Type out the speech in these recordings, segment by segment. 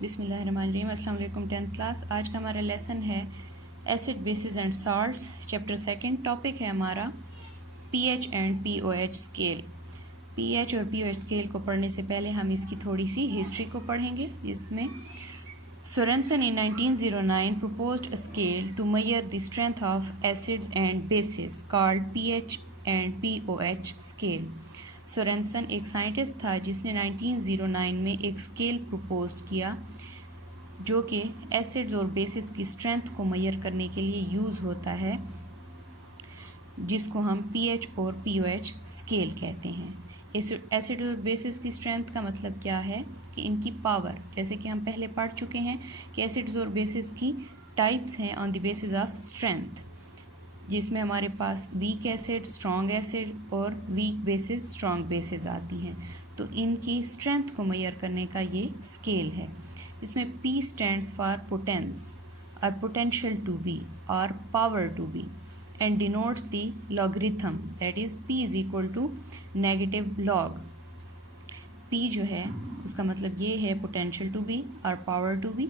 बिस्मिल्लाहिर्रहमानिर्रहीम। अस्सलाम वालेकुम 10th क्लास। आज का हमारा लेसन है acid basis and salts, chapter second. Topic है हमारा pH and pOH scale. PH और पीओएच स्केल को पढ़ने से पहले हम इसकी थोड़ी सी हिस्ट्री को पढ़ेंगे, जिसमें Sorensen in 1909 proposed a scale to measure the strength of acids and bases called pH and pOH scale। Sorensen एक साइंटिस्ट था जिसने 1909 में एक स्केल प्रपोज किया जो कि एसिड्स और बेसिस की स्ट्रेंथ को मेजर करने के लिए यूज़ होता है, जिसको हम पीएच और पीओएच स्केल कहते हैं। एसिड और बेसिस की स्ट्रेंथ का मतलब क्या है कि इनकी पावर, जैसे कि हम पहले पढ़ चुके हैं कि एसिड्स और बेसिस की टाइप्स हैं on the basis of strength, जिसमें हमारे पास वीक एसिड, स्ट्रॉन्ग एसिड और वीक बेसिस, स्ट्रॉन्ग बेसिस आती हैं। तो इनकी स्ट्रेंथ को मेजर करने का ये स्केल है। इसमें P स्टैंड्स फॉर पोटेंस और पोटेंशियल टू बी और power to be and denotes the logarithm, that is P is equal to negative log। P जो है उसका मतलब ये है पोटेंशियल टू बी और पावर टू बी,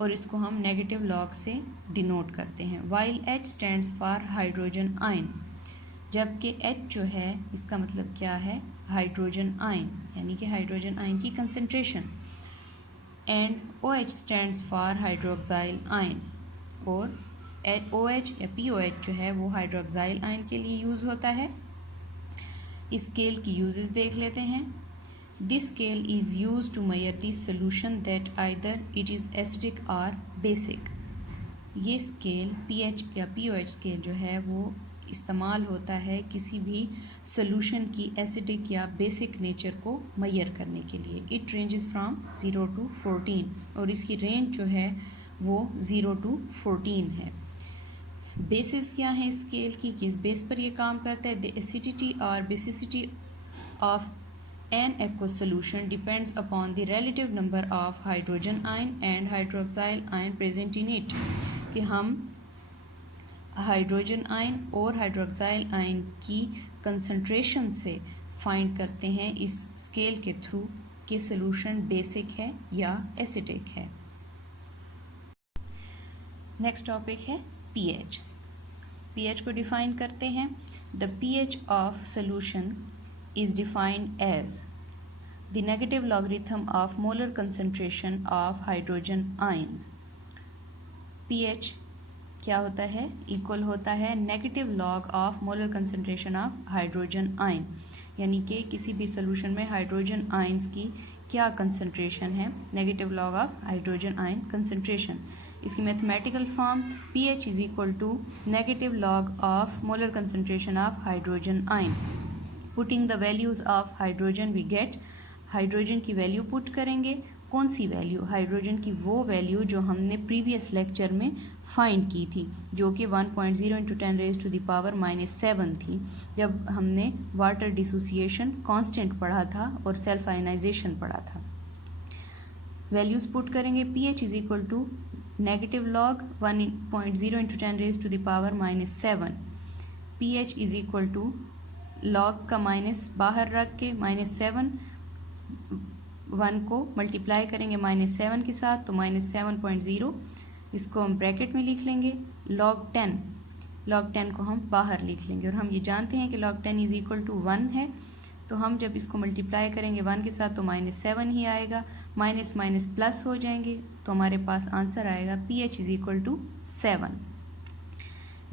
और इसको हम नेगेटिव लॉग से डिनोट करते हैं। while H stands for hydrogen ion, जबकि H जो है इसका मतलब क्या है, हाइड्रोजन आयन, यानी कि हाइड्रोजन आयन की concentration. And OH stands for hydroxyl ion, और OH या POH जो है वो हाइड्रोक्साइल आयन के लिए यूज़ होता है। इस स्केल की यूजेस देख लेते हैं। This scale is use to measure the solution that either it is acidic और बेसिक। ये स्केल पीएच या पीओएच स्केल जो है वो इस्तेमाल होता है किसी भी सोल्यूशन की एसिडिक या बेसिक नेचर को मेजर करने के लिए। इट रेंजेस फ्रॉम 0 to 14, और इसकी रेंज जो है वो 0 to 14 है। बेसिस क्या है इस स्केल की, किस बेस पर ये काम करता है। द एसिडिटी और basicity of an aqueous solution depends upon the relative number of hydrogen ion and hydroxyl ion present in it, कि हम हाइड्रोजन आयन और हाइड्रोक्साइल आयन की कंसंट्रेशन से फाइंड करते हैं इस स्केल के थ्रू कि सोल्यूशन बेसिक है या एसिडिक है। नेक्स्ट टॉपिक है pH। pH को डिफाइन करते हैं। The pH of solution is defined as the negative logarithm of molar concentration of hydrogen ions. pH क्या होता है, इक्वल होता है negative log of molar concentration of hydrogen ion, यानी कि किसी भी सोल्यूशन में हाइड्रोजन आयन्स की क्या कंसंट्रेशन है, negative log of hydrogen ion concentration. इसकी mathematical form pH is equal to negative log of molar concentration of hydrogen ion. Putting the values of hydrogen we get, hydrogen की value put करेंगे। कौन सी value, hydrogen की वो value जो हमने previous lecture में find की थी, जो कि 1.0 × 10⁻⁻⁷ थी, जब हमने वाटर डिसोसिएशन कांस्टेंट पढ़ा था और सेल्फ आयनाइजेशन पढ़ा था। वैल्यूज़ पुट करेंगे। pH is equal to negative log 1.0 × 10⁻⁻⁷। pH is equal to log का माइनस बाहर रख के -7, 1 को मल्टीप्लाई करेंगे -7 के साथ तो -7.0, इसको हम ब्रैकेट में लिख लेंगे। लॉग 10 को हम बाहर लिख लेंगे, और हम ये जानते हैं कि लॉग 10 इज इक्वल टू 1 है, तो हम जब इसको मल्टीप्लाई करेंगे 1 के साथ तो -7 ही आएगा, माइनस माइनस प्लस हो जाएंगे, तो हमारे पास आंसर आएगा pH is equal to 7।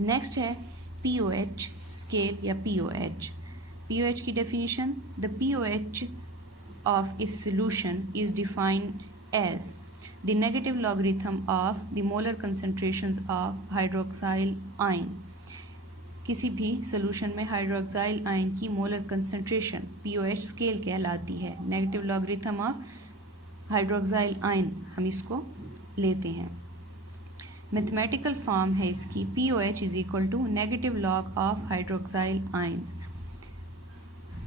Next है pOH स्केल या pOH। pOH की definition, the pOH of a solution is defined as the negative logarithm of the molar concentrations of hydroxyl ion। किसी भी सोल्यूशन में हाइड्रोक्साइल आयन की molar concentration pOH scale कहलाती है। Negative logarithm of hydroxyl ion हम इसको लेते हैं। मैथमेटिकल फॉर्म है इसकी pOH is equal to negative log of hydroxyl ions.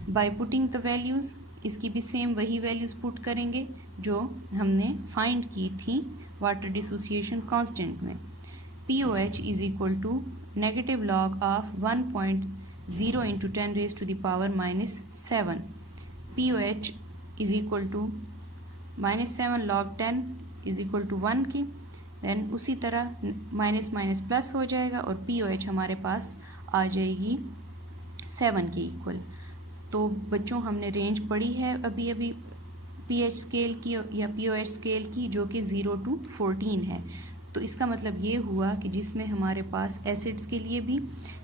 By putting the values, इसकी भी सेम वही वैल्यूज़ पुट करेंगे जो हमने फाइंड की थी वाटर डिसोसिएशन कांस्टेंट में। pOH is equal to negative log of 1.0 × 10⁻⁻⁷। pOH is equal to -7 log 10 is equal to 1 की। देन उसी तरह माइनस माइनस प्लस हो जाएगा और POH हमारे पास आ जाएगी 7 के इक्वल। तो बच्चों हमने रेंज पढ़ी है अभी अभी pH स्केल की या POH स्केल की, जो कि 0 to 14 है। तो इसका मतलब ये हुआ कि जिसमें हमारे पास एसिड्स के लिए भी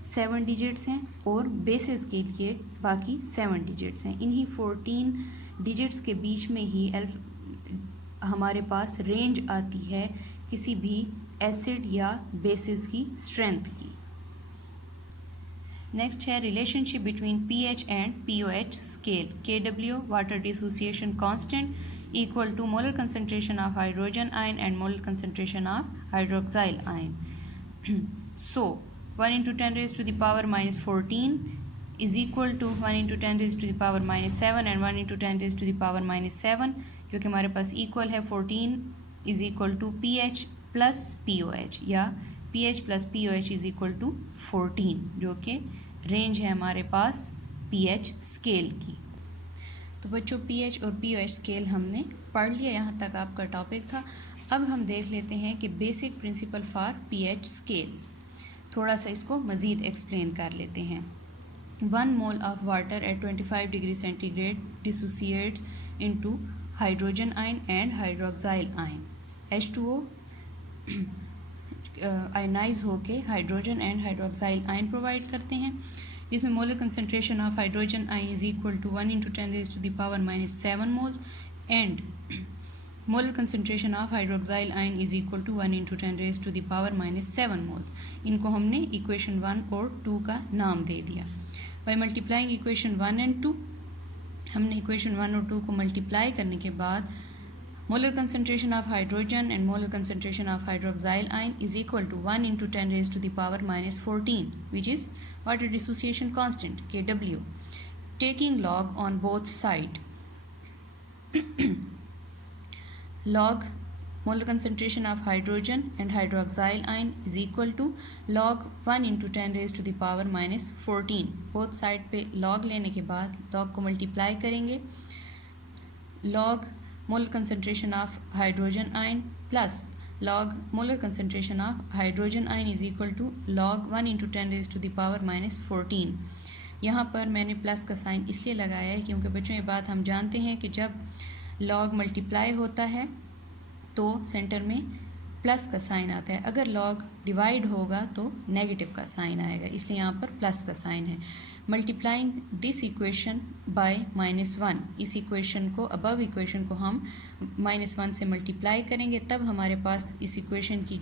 7 डिजिट्स हैं और बेसिस के लिए बाकी 7 डिजिट्स हैं। इन्हीं 14 डिजिट्स के बीच में ही हमारे पास रेंज आती है किसी भी एसिड या बेसिस की स्ट्रेंथ की। नेक्स्ट है relationship between pH and POH scale. Kw water dissociation constant equal to molar concentration of hydrogen ion and molar concentration of hydroxyl ion. So 1 into 10 raised to the power minus 14 is equal to 1 into 10 raised to the power minus 7 and 1 into 10 raised to the power minus 7, जो कि हमारे पास equal है 14 is equal to pH plus POH या pH plus POH is equal to 14, जो कि range है हमारे पास pH scale की। तो बच्चों pH और POH स्केल हमने पढ़ लिया, यहाँ तक आपका टॉपिक था। अब हम देख लेते हैं कि basic principle for pH scale, थोड़ा सा इसको मज़ीद एक्सप्लेन कर लेते हैं। 1 mole of water at 25 degree centigrade dissociates into hydrogen ion and hydroxyl ion. H2O ionise होके hydrogen and hydroxyl ion provide करते हैं, जिसमें molar concentration of hydrogen ion is equal to 1 into 10 raised to the power minus 7 mole and molar concentration of hydroxyl ion is equal to 1 into 10 raised to the power minus 7 मोल। इनको हमने equation 1 और 2 का नाम दे दिया। By multiplying equation 1 and 2, हमने equation 1 और 2 को multiply करने के बाद molar concentration of hydrogen and molar concentration of hydroxyl ion is equal to 1 into 10 raised to the power minus 14, which is water dissociation constant Kw, taking log on both sides. Log molar concentration of hydrogen and hydroxyl ion is equal to log 1 into 10 raised to the power minus 14. both side पे log लेने के बाद log को multiply करेंगे। log molar concentration of hydrogen ion plus log molar concentration of hydrogen ion is equal to log 1 into 10 raised to the power minus 14। यहाँ पर मैंने plus का साइन इसलिए लगाया है क्योंकि बच्चों ये बात हम जानते हैं कि जब log मल्टीप्लाई होता है तो सेंटर में प्लस का साइन आता है, अगर log डिवाइड होगा तो नेगेटिव का साइन आएगा, इसलिए यहाँ पर प्लस का साइन है। मल्टीप्लाइंग दिस इक्वेशन बाय -1, इस इक्वेशन को अबव इक्वेशन को हम -1 से मल्टीप्लाई करेंगे, तब हमारे पास इस इक्वेशन की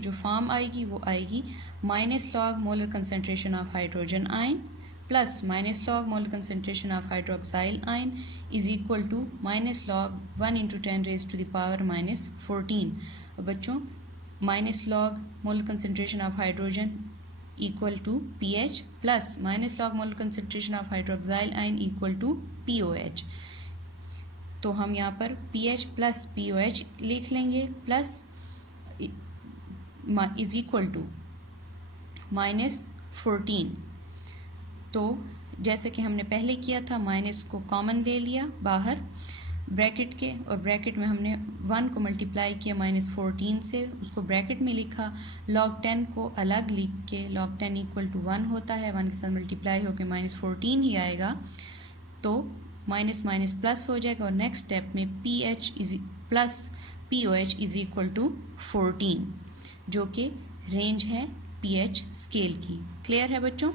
जो फॉर्म आएगी वो आएगी minus log molar concentration of hydrogen ion plus minus log molar concentration of hydroxyl ion is equal to minus log 1 into 10 raised to the power minus 14। और बच्चों minus log molar concentration of hydrogen equal to pH plus minus log molar concentration of hydroxyl ion equal to POH। तो हम यहाँ पर pH plus POH लिख लेंगे, plus is equal to -14। तो जैसे कि हमने पहले किया था, माइनस को कॉमन ले लिया बाहर ब्रैकेट के, और ब्रैकेट में हमने 1 को मल्टीप्लाई किया -14 से, उसको ब्रैकेट में लिखा। log 10 को अलग लिख के log 10 इक्वल टू 1 होता है, 1 के साथ मल्टीप्लाई होकर -14 ही आएगा, तो माइनस माइनस प्लस हो जाएगा। और नेक्स्ट स्टेप में pH plus POH is equal to 14, जो कि रेंज है pH स्केल की। क्लियर है बच्चों?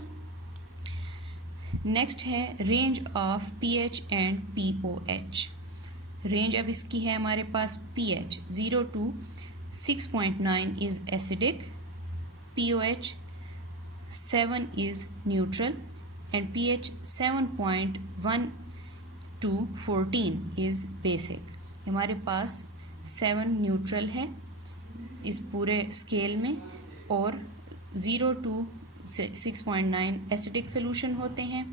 नेक्स्ट है range of pH and POH। Range अब इसकी है हमारे पास pH 0 to 6.9 is acidic, POH 7 is neutral and pH 7.1 to 14 is basic. हमारे पास 7 न्यूट्रल है इस पूरे स्केल में और 0 to 6.9 एसिडिक सोल्यूशन होते हैं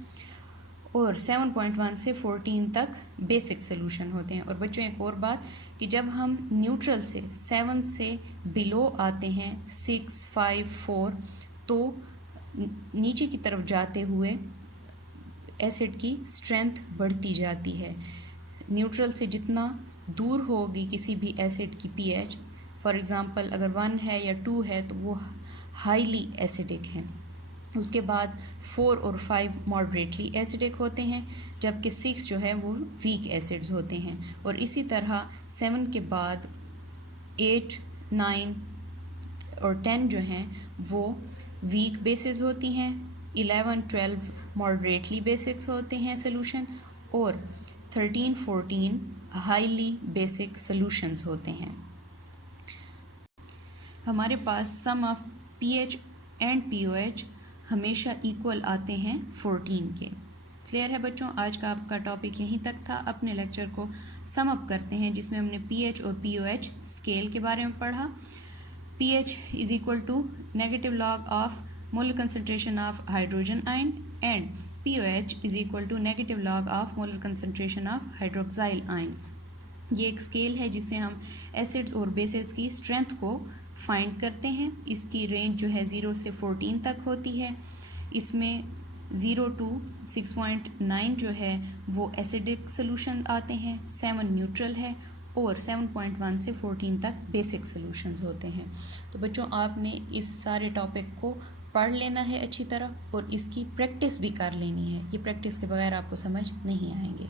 और 7.1 से 14 तक बेसिक सोल्यूशन होते हैं। और बच्चों एक और बात कि जब हम न्यूट्रल से 7 से बिलो आते हैं 6, 5, 4, तो नीचे की तरफ जाते हुए एसिड की स्ट्रेंथ बढ़ती जाती है। न्यूट्रल से जितना दूर होगी किसी भी एसिड की पीएच, फॉर एग्ज़ाम्पल अगर 1 है या 2 है तो वो हाईली एसिडिक हैं। उसके बाद 4 और 5 मॉडरेटली एसिडिक होते हैं, जबकि 6 जो है वो वीक एसिड्स होते हैं। और इसी तरह 7 के बाद 8, 9 और 10 जो हैं वो वीक बेसिस होती हैं। 11, 12 मॉडरेटली बेसिक्स होते हैं सोल्यूशन, और 13, 14 हाईली बेसिक सोल्यूशंस होते हैं। हमारे पास सम ऑफ पीएच एंड पीओएच हमेशा इक्वल आते हैं 14 के। क्लियर है बच्चों? आज का आपका टॉपिक यहीं तक था। अपने लेक्चर को सम अप करते हैं, जिसमें हमने पीएच और पीओएच स्केल के बारे में पढ़ा। pH is equal to negative log of molar concentration of hydrogen ion, and pOH is equal to negative log of molar concentration of hydroxyl ion। ये एक स्केल है जिससे हम एसिड्स और बेसिस की स्ट्रेंथ को फाइंड करते हैं। इसकी रेंज जो है 0 से 14 तक होती है। इसमें 0 to 6.9 जो है वो एसिडिक सोल्यूशन आते हैं, 7 न्यूट्रल है, और 7.1 से 14 तक बेसिक सोल्यूशंस होते हैं। तो बच्चों आपने इस सारे टॉपिक को पढ़ लेना है अच्छी तरह, और इसकी प्रैक्टिस भी कर लेनी है। ये प्रैक्टिस के बगैर आपको समझ नहीं आएंगे।